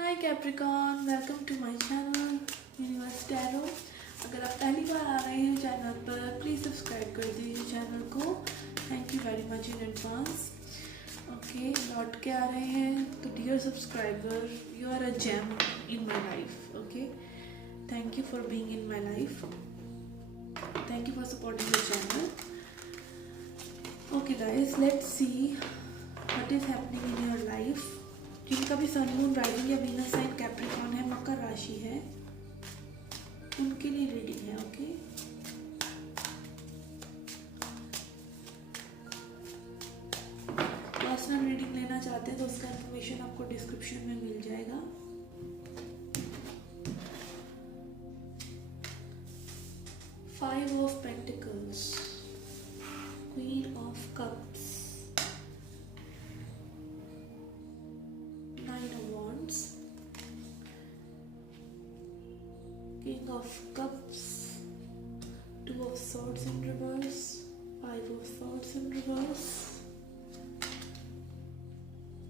Hi Capricorn, welcome to my channel universe tarot. अगर आप पहली बार आ रहे हैं चैनल पर, प्लीज़ सब्सक्राइब कर दीजिए चैनल को। Thank you very much in advance. Okay, लौट के आ रहे हैं तो dear subscriber, you are a gem in my life. Okay, thank you for being in my life, thank you for supporting the channel. Okay guys, let's see what is happening in your life. जिनका भी sun, moon, rising या Venus sign Capricorn है, मकर राशि है, उनके लिए reading है। ओके, पर्सनल रीडिंग लेना चाहते हैं तो उसका इन्फॉर्मेशन आपको डिस्क्रिप्शन में मिल जाएगा। Five of pentacles, queen of cups, King of Cups, Two of Swords in reverse, Five of Swords in reverse,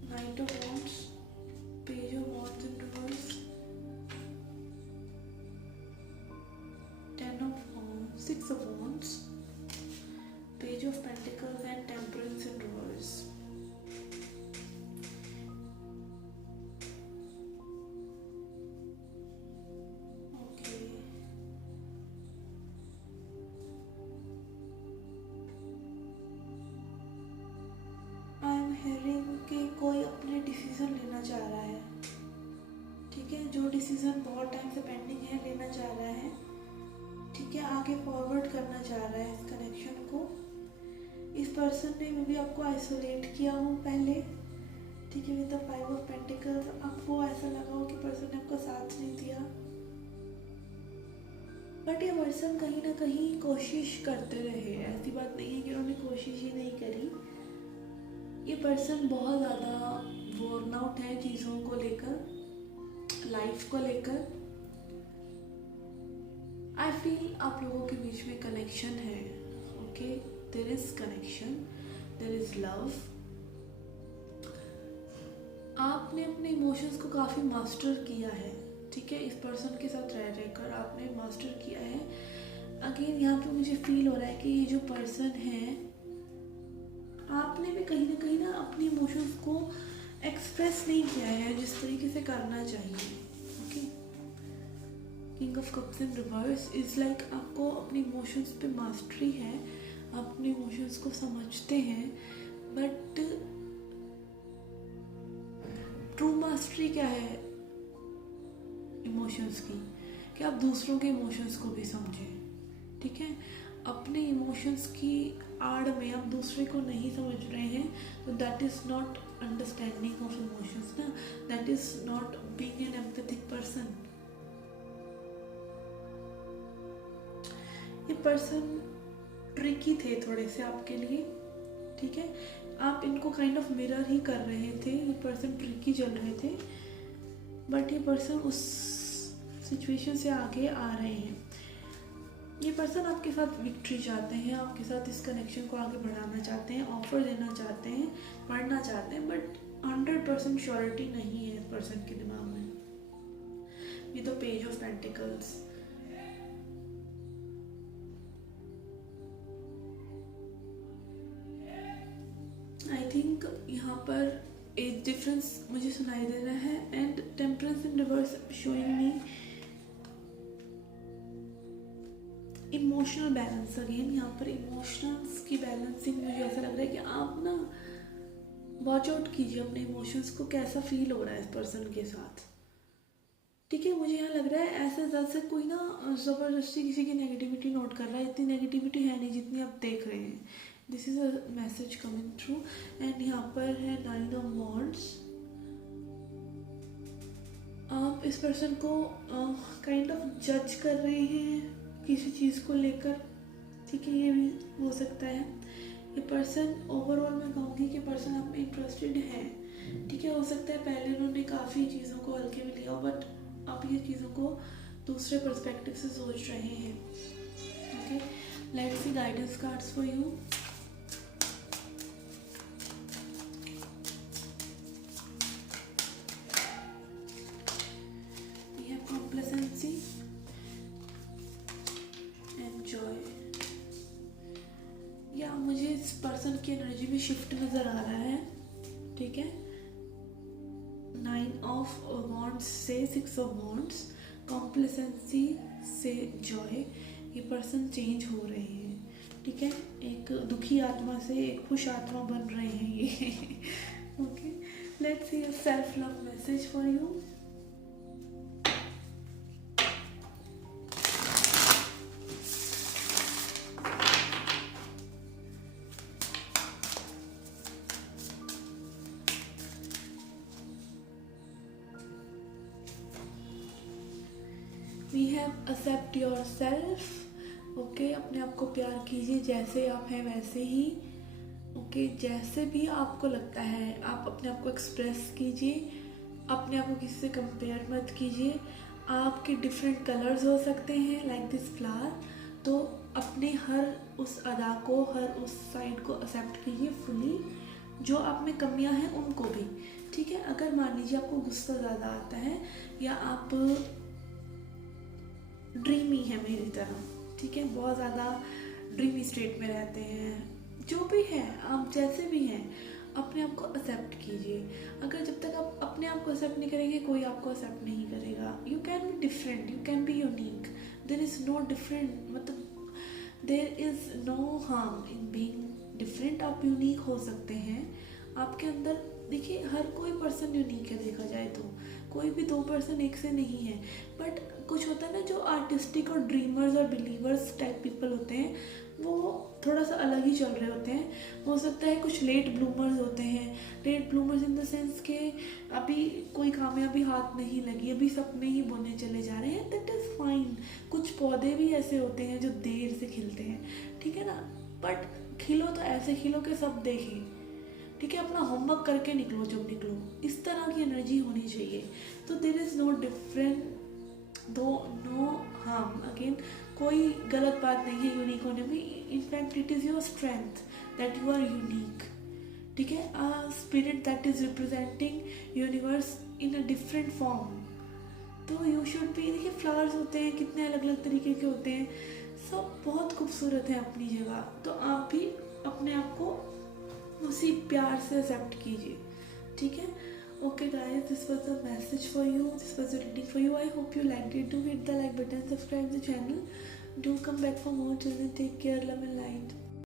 Knight of Wands, Page of Wands in reverse, Ten of Wands, Six of Wands, Page of Pentacles and Temperance in reverse. कोई अपने decision लेना चाह रहा है, ठीक है, जो decision बहुत टाइम से पेंडिंग है लेना चाह रहा है, ठीक है, आगे फॉरवर्ड करना चाह रहा है इस कनेक्शन को। इस पर्सन ने मे भी आपको आइसोलेट किया हो पहले, ठीक है, with the five of pentacles. आपको ऐसा लगा हो कि पर्सन ने आपका साथ नहीं दिया, बट ये पर्सन कहीं ना कहीं कोशिश करते रहे। ऐसी बात नहीं है कि उन्होंने कोशिश ही नहीं करी। ये पर्सन बहुत ज़्यादा वोर्न आउट है चीज़ों को लेकर, लाइफ को लेकर। आई फील आप लोगों के बीच में कनेक्शन है। Okay, there is connection, there is love. आपने अपने इमोशंस को काफ़ी मास्टर किया है, ठीक है, इस पर्सन के साथ रह रहकर आपने मास्टर किया है। अगेन यहाँ पे मुझे फील हो रहा है कि ये जो पर्सन है, आपने भी कहीं ना अपनी इमोशंस को एक्सप्रेस नहीं किया है जिस तरीके से करना चाहिए। Okay, king of cups in reverse is like आपको अपनी इमोशंस पे मास्टरी है, आप अपने इमोशंस को समझते हैं, बट ट्रू मास्टरी क्या है इमोशंस की, कि आप दूसरों के इमोशंस को भी समझें, ठीक है। अपने इमोशंस की आड़ में आप दूसरे को नहीं समझ रहे हैं तो that is not understanding of emotions ना, that is not being an empathic person. ये पर्सन ट्रिकी थे थोड़े से आपके लिए, ठीक है, आप इनको काइंड ऑफ मिरर ही कर रहे थे। ये पर्सन ट्रिकी चल रहे थे, बट ये पर्सन उस सिचुएशन से आगे आ रहे हैं। ये पर्सन आपके साथ विक्ट्री चाहते हैं, आपके साथ इस कनेक्शन को आगे बढ़ाना चाहते हैं, ऑफर देना चाहते हैं, पढ़ना चाहते हैं, बट 100% श्योरिटी नहीं है इस पर्सन के दिमाग में। ये तो page of pentacles, I think यहाँ पर एक डिफरेंस मुझे सुनाई दे रहा है। And temperance in reverse showing me emotional balance. Again यहाँ पर इमोशंस की बैलेंसिंग मुझे ऐसा लग रहा है कि आप ना वॉच आउट कीजिए अपने इमोशंस को, कैसा फील हो रहा है इस पर्सन के साथ, ठीक है। मुझे यहाँ लग रहा है ऐसे जैसे कोई ना ज़बरदस्ती किसी की नेगेटिविटी नोट कर रहा है। इतनी नेगेटिविटी है नहीं जितनी आप देख रहे हैं। This is a message coming through. And यहाँ पर है नाइन ऑफ वॉन्ड्स। आप इस पर्सन को काइंड ऑफ जज कर रहे हैं किसी चीज़ को लेकर, ठीक है, ये भी हो सकता है। ये पर्सन ओवरऑल मैं कहूँगी कि पर्सन आप में इंटरेस्टेड है, ठीक है। हो सकता है पहले उन्होंने काफ़ी चीज़ों को हल्के में लिया, बट अब ये चीज़ों को दूसरे पर्सपेक्टिव से सोच रहे हैं। Okay, let's C guidance cards for you. Shift नज़र आ रहा है, ठीक है। 9 ऑफ वॉन्ड्स से 6 ऑफ वॉन्ड्स, कॉम्प्लेसेंसी से जॉय, ये पर्सन चेंज हो रहे हैं, ठीक है। एक दुखी आत्मा से एक खुश आत्मा बन रहे हैं ये okay, let's see a self love message for you. We have accept yourself, okay. अपने आप को प्यार कीजिए, जैसे आप हैं वैसे ही, ओके। जैसे भी आपको लगता है आप अपने आप को एक्सप्रेस कीजिए, अपने आप को किसी से कंपेयर मत कीजिए। आपके डिफरेंट कलर्स हो सकते हैं लाइक दिस फ्लावर, तो अपने हर उस अदा को, हर उस साइड को एक्सेप्ट कीजिए फुली। जो आप में कमियां हैं उनको भी, ठीक है। अगर मान लीजिए आपको गुस्सा ज़्यादा आता है या आप ड्रीमी है मेरी तरह, ठीक है, बहुत ज़्यादा ड्रीमी स्टेट में रहते हैं, जो भी है आप जैसे भी हैं, अपने आप को एक्सेप्ट कीजिए। अगर जब तक आप अपने आप को एक्सेप्ट नहीं करेंगे, कोई आपको एक्सेप्ट नहीं करेगा। You can be different, you can be unique, there is no different, मतलब there is no harm in being different. आप यूनिक हो सकते हैं। आपके अंदर देखिए, हर कोई पर्सन यूनिक है, देखा जाए तो कोई भी दो पर्सन एक से नहीं है। बट कुछ होता है ना, जो आर्टिस्टिक और ड्रीमर्स और बिलीवर्स टाइप पीपल होते हैं, वो थोड़ा सा अलग ही चल रहे होते हैं। हो सकता है कुछ लेट ब्लूमर्स होते हैं, late bloomers in the sense के अभी कोई कामयाबी हाथ नहीं लगी, अभी सपने ही बोने चले जा रहे हैं, दैट इज़ फाइन। कुछ पौधे भी ऐसे होते हैं जो देर से खिलते हैं, ठीक है ना। बट खिलो तो ऐसे खिलो के सब देखें, ठीक है। अपना होमवर्क करके निकलो, जब निकलो इस तरह की एनर्जी होनी चाहिए। तो there is no different, do no harm, again कोई गलत बात नहीं है यूनिक होने में। In fact it is your strength that you are unique, ठीक है। A spirit that is representing universe in a different form. तो यू शुड बी, देखिए फ्लावर्स होते हैं कितने अलग अलग तरीके के होते हैं, सब बहुत खूबसूरत है अपनी जगह। तो आप भी अपने आप को उसी प्यार से एक्सेप्ट कीजिए, ठीक है। Okay guys, this was the message for you, this was the reading for you. I hope you liked it. Do hit the like button, subscribe the channel, do come back for more. Till then, take care, love and light.